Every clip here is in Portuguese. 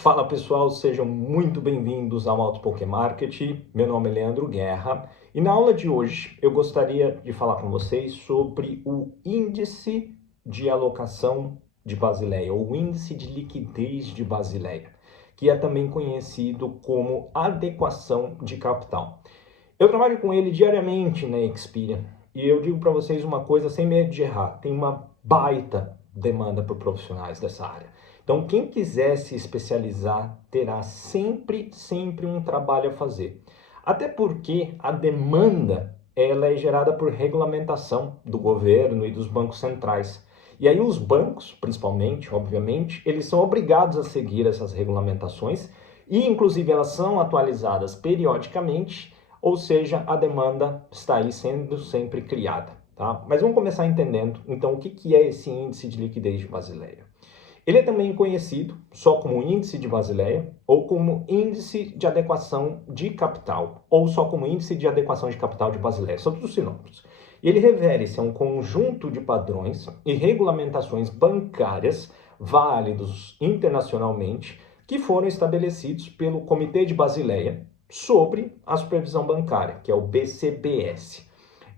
Fala pessoal, sejam muito bem-vindos ao Auto Poké Market. Meu nome é Leandro Guerra e na aula de hoje eu gostaria de falar com vocês sobre o índice de alocação de Basileia, ou índice de liquidez de Basileia, que é também conhecido como adequação de capital. Eu trabalho com ele diariamente na Experian e eu digo para vocês uma coisa sem medo de errar: tem uma baita demanda por profissionais dessa área. Então, quem quiser se especializar terá sempre um trabalho a fazer. Até porque a demanda ela é gerada por regulamentação do governo e dos bancos centrais. E aí os bancos, principalmente, obviamente, eles são obrigados a seguir essas regulamentações e, inclusive, elas são atualizadas periodicamente, ou seja, a demanda está aí sendo sempre criada. Tá? Mas vamos começar entendendo, então, o que é esse índice de liquidez de Basileia. Ele é também conhecido só como índice de Basileia, ou como índice de adequação de capital, ou só como índice de adequação de capital de Basileia. São todos sinônimos. Ele refere-se a um conjunto de padrões e regulamentações bancárias válidos internacionalmente que foram estabelecidos pelo Comitê de Basileia sobre a supervisão bancária, que é o BCBS.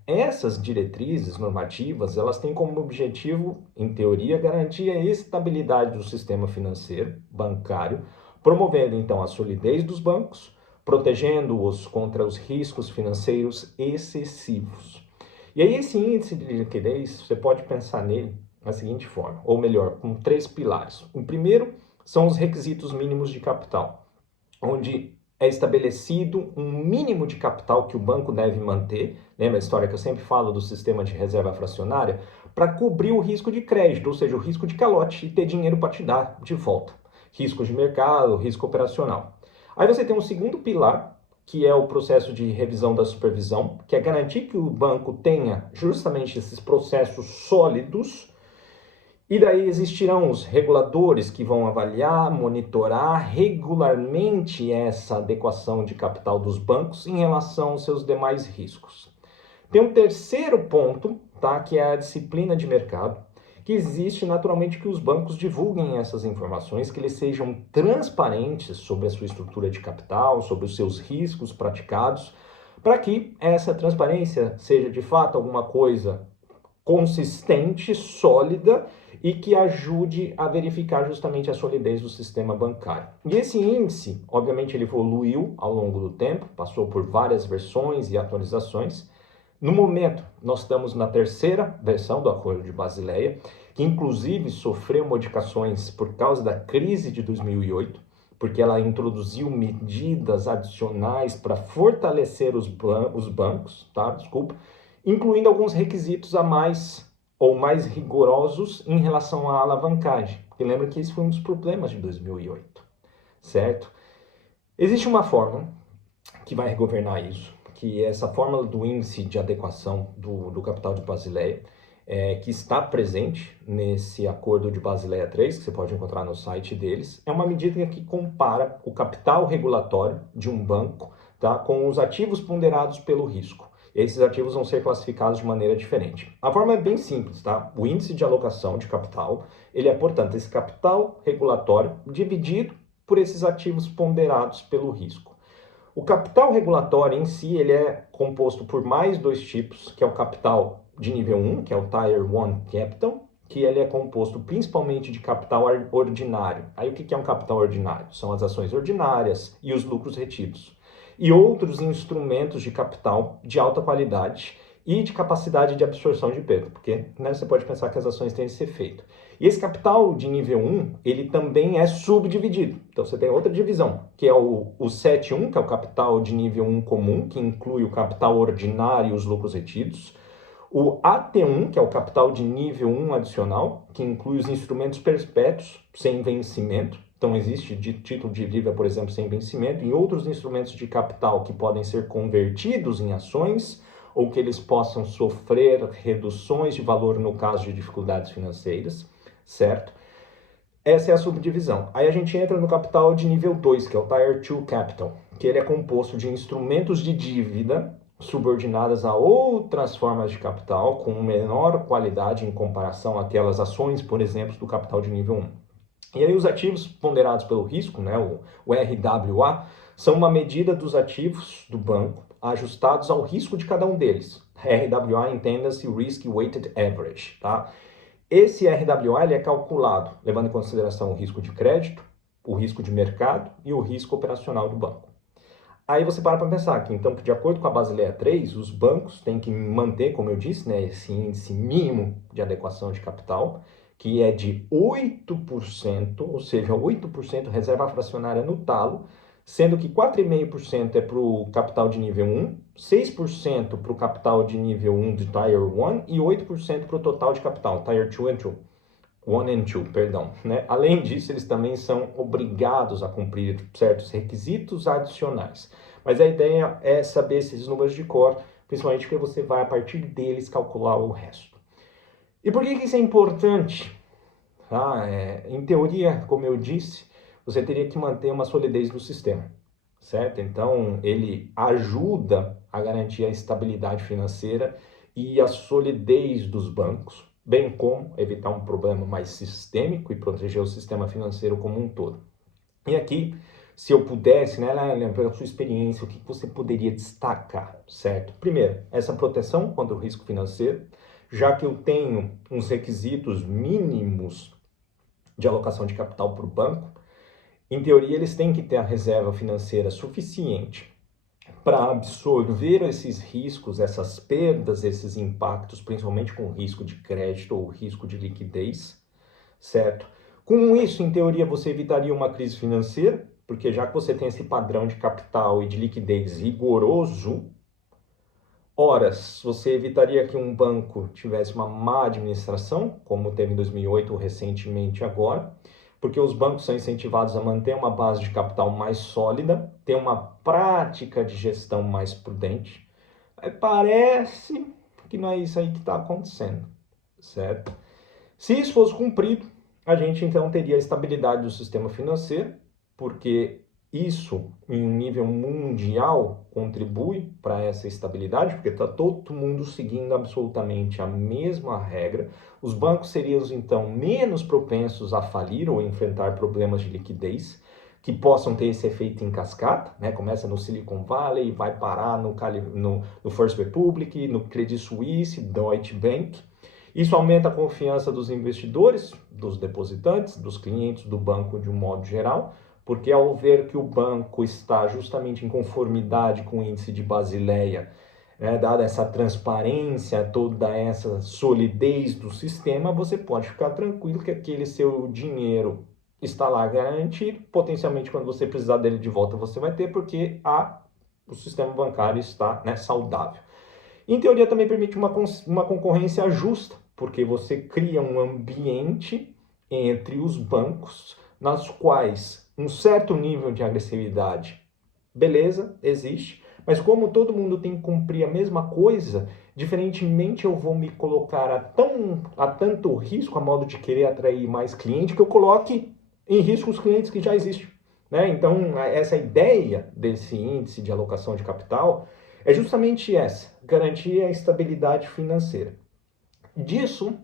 Essas diretrizes normativas, elas têm como objetivo, em teoria, garantir a estabilidade do sistema financeiro, bancário, promovendo então a solidez dos bancos, protegendo-os contra os riscos financeiros excessivos. E aí esse índice de liquidez, você pode pensar nele da seguinte forma, ou melhor, com três pilares. O primeiro são os requisitos mínimos de capital, onde é estabelecido um mínimo de capital que o banco deve manter, lembra a história que eu sempre falo do sistema de reserva fracionária, para cobrir o risco de crédito, ou seja, o risco de calote e ter dinheiro para te dar de volta. Risco de mercado, risco operacional. Aí você tem um segundo pilar, que é o processo de revisão da supervisão, que é garantir que o banco tenha justamente esses processos sólidos. E daí existirão os reguladores que vão avaliar, monitorar regularmente essa adequação de capital dos bancos em relação aos seus demais riscos. Tem um terceiro ponto, tá, que é a disciplina de mercado, que existe naturalmente que os bancos divulguem essas informações, que eles sejam transparentes sobre a sua estrutura de capital, sobre os seus riscos praticados, para que essa transparência seja de fato alguma coisa consistente, sólida e que ajude a verificar justamente a solidez do sistema bancário. E esse índice, obviamente, ele evoluiu ao longo do tempo, passou por várias versões e atualizações. No momento, nós estamos na terceira versão do Acordo de Basileia, que inclusive sofreu modificações por causa da crise de 2008, porque ela introduziu medidas adicionais para fortalecer os bancos, tá? Desculpa, incluindo alguns requisitos a mais ou mais rigorosos em relação à alavancagem. Porque lembra que esse foi um dos problemas de 2008, certo? Existe uma fórmula que vai governar isso, que é essa fórmula do índice de adequação do capital de Basileia, que está presente nesse acordo de Basileia 3, que você pode encontrar no site deles. É uma medida que compara o capital regulatório de um banco, tá, com os ativos ponderados pelo risco. Esses ativos vão ser classificados de maneira diferente. A forma é bem simples, tá? O índice de alocação de capital, ele é, portanto, esse capital regulatório dividido por esses ativos ponderados pelo risco. O capital regulatório em si, ele é composto por mais dois tipos, que é o capital de nível 1, que é o Tier 1 Capital, que ele é composto principalmente de capital ordinário. Aí o que é um capital ordinário? São as ações ordinárias e os lucros retidos. E outros instrumentos de capital de alta qualidade e de capacidade de absorção de perda, porque né, você pode pensar que as ações têm esse efeito. E esse capital de nível 1, ele também é subdividido. Então você tem outra divisão, que é o CET1, que é o capital de nível 1 comum, que inclui o capital ordinário e os lucros retidos. O AT1, que é o capital de nível 1 adicional, que inclui os instrumentos perpétuos sem vencimento. Então existe de título de dívida, por exemplo, sem vencimento, e outros instrumentos de capital que podem ser convertidos em ações ou que eles possam sofrer reduções de valor no caso de dificuldades financeiras, certo? Essa é a subdivisão. Aí a gente entra no capital de nível 2, que é o Tier 2 Capital, que ele é composto de instrumentos de dívida subordinadas a outras formas de capital com menor qualidade em comparação àquelas ações, por exemplo, do capital de nível 1. E aí os ativos ponderados pelo risco, né, o RWA, são uma medida dos ativos do banco ajustados ao risco de cada um deles. RWA, entenda-se Risk Weighted Average, tá? Esse RWA ele é calculado levando em consideração o risco de crédito, o risco de mercado e o risco operacional do banco. Aí você para pensar que, então, que de acordo com a Basileia 3, os bancos têm que manter, como eu disse, né, esse índice mínimo de adequação de capital, que é de 8%, ou seja, 8% reserva fracionária no talo, sendo que 4,5% é para o capital de nível 1, 6% para o capital de nível 1 de Tier 1 e 8% para o total de capital, Tier 2 and 2. One and Two, perdão. Né? Além disso, eles também são obrigados a cumprir certos requisitos adicionais. Mas a ideia é saber esses números de cor, principalmente porque você vai, a partir deles, calcular o resto. E por que isso é importante? Em teoria, como eu disse, você teria que manter uma solidez do sistema, certo? Então, ele ajuda a garantir a estabilidade financeira e a solidez dos bancos, bem como evitar um problema mais sistêmico e proteger o sistema financeiro como um todo. E aqui, se eu pudesse, né, pela sua experiência, o que você poderia destacar, certo? Primeiro, essa proteção contra o risco financeiro, já que eu tenho uns requisitos mínimos de alocação de capital para o banco, em teoria eles têm que ter a reserva financeira suficiente para absorver esses riscos, essas perdas, esses impactos, principalmente com risco de crédito ou risco de liquidez, certo? Com isso, em teoria, você evitaria uma crise financeira, porque já que você tem esse padrão de capital e de liquidez rigoroso, horas, você evitaria que um banco tivesse uma má administração, como teve em 2008 ou recentemente agora, porque os bancos são incentivados a manter uma base de capital mais sólida, ter uma prática de gestão mais prudente. Parece que não é isso aí que está acontecendo, certo? Se isso fosse cumprido, a gente então teria a estabilidade do sistema financeiro, porque isso, em um nível mundial, contribui para essa estabilidade, porque está todo mundo seguindo absolutamente a mesma regra. Os bancos seriam, então, menos propensos a falir ou enfrentar problemas de liquidez, que possam ter esse efeito em cascata, né? Começa no Silicon Valley e vai parar no First Republic, no Credit Suisse, Deutsche Bank. Isso aumenta a confiança dos investidores, dos depositantes, dos clientes do banco de um modo geral, porque ao ver que o banco está justamente em conformidade com o índice de Basileia, né, dada essa transparência, toda essa solidez do sistema, você pode ficar tranquilo que aquele seu dinheiro está lá garantido, potencialmente quando você precisar dele de volta você vai ter, porque o sistema bancário está, né, saudável. Em teoria também permite uma concorrência justa, porque você cria um ambiente entre os bancos nas quais um certo nível de agressividade, beleza, existe, mas como todo mundo tem que cumprir a mesma coisa, diferentemente eu vou me colocar a tanto risco, a modo de querer atrair mais cliente, que eu coloque em risco os clientes que já existem. Né? Então, essa ideia desse índice de alocação de capital é justamente essa, garantir a estabilidade financeira. Disso,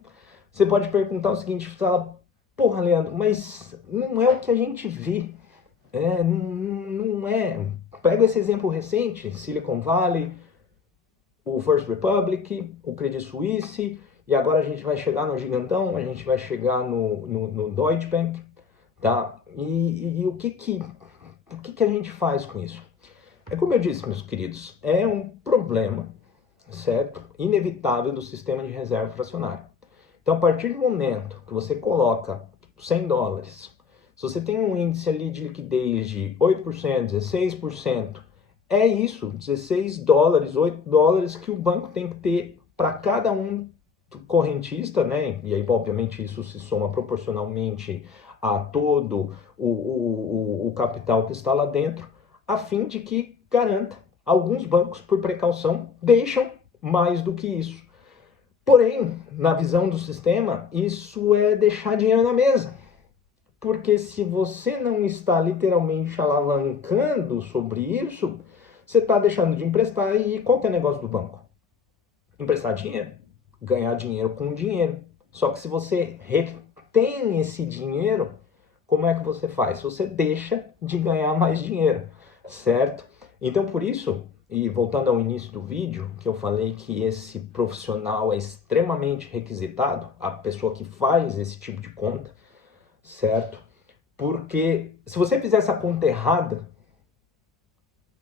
você pode perguntar o seguinte, fala, porra, Leandro, mas não é o que a gente vê. Não é. Pega esse exemplo recente, Silicon Valley, o First Republic, o Credit Suisse, e agora a gente vai chegar no gigantão, a gente vai chegar no Deutsche Bank, tá? E o que a gente faz com isso? É como eu disse, meus queridos, é um problema, certo? Inevitável do sistema de reserva fracionária. Então, a partir do momento que você coloca $100, se você tem um índice ali de liquidez de 8%, 16%, é isso, $16, $8 que o banco tem que ter para cada um correntista, né? E aí, obviamente, isso se soma proporcionalmente a todo o capital que está lá dentro, a fim de que garanta. Alguns bancos, por precaução, deixam mais do que isso. Porém, na visão do sistema, isso é deixar dinheiro na mesa. Porque se você não está literalmente alavancando sobre isso, você está deixando de emprestar. E qual que é o negócio do banco? Emprestar dinheiro, ganhar dinheiro com dinheiro. Só que se você retém esse dinheiro, como é que você faz? Você deixa de ganhar mais dinheiro, certo? Então, por isso, e voltando ao início do vídeo, que eu falei que esse profissional é extremamente requisitado, a pessoa que faz esse tipo de conta, certo? Porque se você fizer essa conta errada,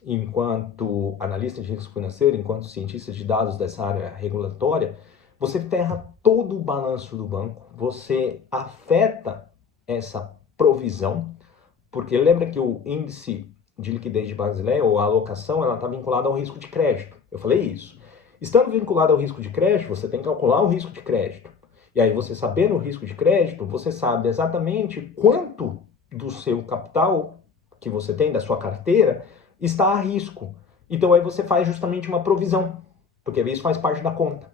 enquanto analista de risco financeiro, enquanto cientista de dados dessa área regulatória, você ferra todo o balanço do banco, você afeta essa provisão, porque lembra que o índice de liquidez de Basileia, ou a alocação, ela está vinculada ao risco de crédito. Eu falei isso. Estando vinculado ao risco de crédito, você tem que calcular o risco de crédito. E aí, você sabendo o risco de crédito, você sabe exatamente quanto do seu capital que você tem, da sua carteira, está a risco. Então, aí você faz justamente uma provisão, porque isso faz parte da conta.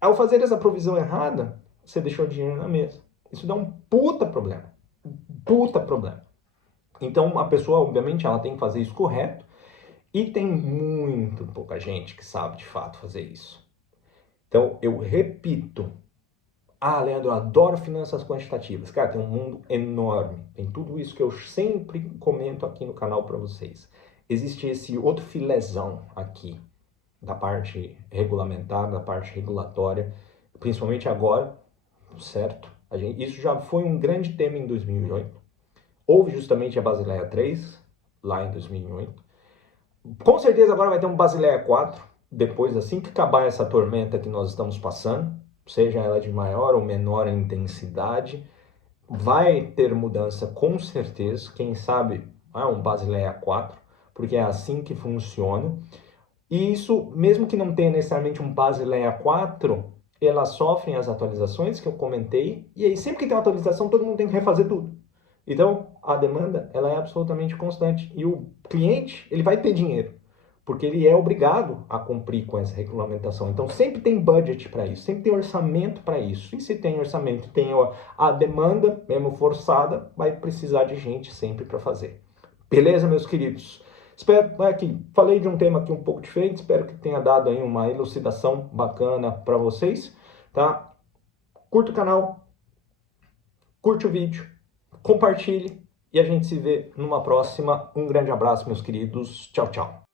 Ao fazer essa provisão errada, você deixou o dinheiro na mesa. Isso dá um puta problema. Um puta problema. Então, a pessoa, obviamente, ela tem que fazer isso correto, e tem muito pouca gente que sabe, de fato, fazer isso. Então, eu repito, Leandro, eu adoro finanças quantitativas. Cara, tem um mundo enorme. Tem tudo isso que eu sempre comento aqui no canal para vocês. Existe esse outro filézão aqui, da parte regulamentar, da parte regulatória, principalmente agora, certo? Isso já foi um grande tema em 2008. Houve justamente a Basileia 3, lá em 2008. Com certeza agora vai ter um Basileia 4, depois, assim que acabar essa tormenta que nós estamos passando, seja ela de maior ou menor intensidade, vai ter mudança com certeza, quem sabe um Basileia 4, porque é assim que funciona. E isso, mesmo que não tenha necessariamente um Basileia 4, elas sofrem as atualizações que eu comentei, e aí sempre que tem uma atualização, todo mundo tem que refazer tudo. Então, a demanda, ela é absolutamente constante. E o cliente, ele vai ter dinheiro, porque ele é obrigado a cumprir com essa regulamentação. Então, sempre tem budget para isso, sempre tem orçamento para isso. E se tem orçamento, tem a demanda, mesmo forçada, vai precisar de gente sempre para fazer. Beleza, meus queridos? Espero que falei de um tema aqui um pouco diferente, espero que tenha dado aí uma elucidação bacana para vocês, tá? Curta o canal, curte o vídeo, compartilhe e a gente se vê numa próxima. Um grande abraço, meus queridos. Tchau, tchau.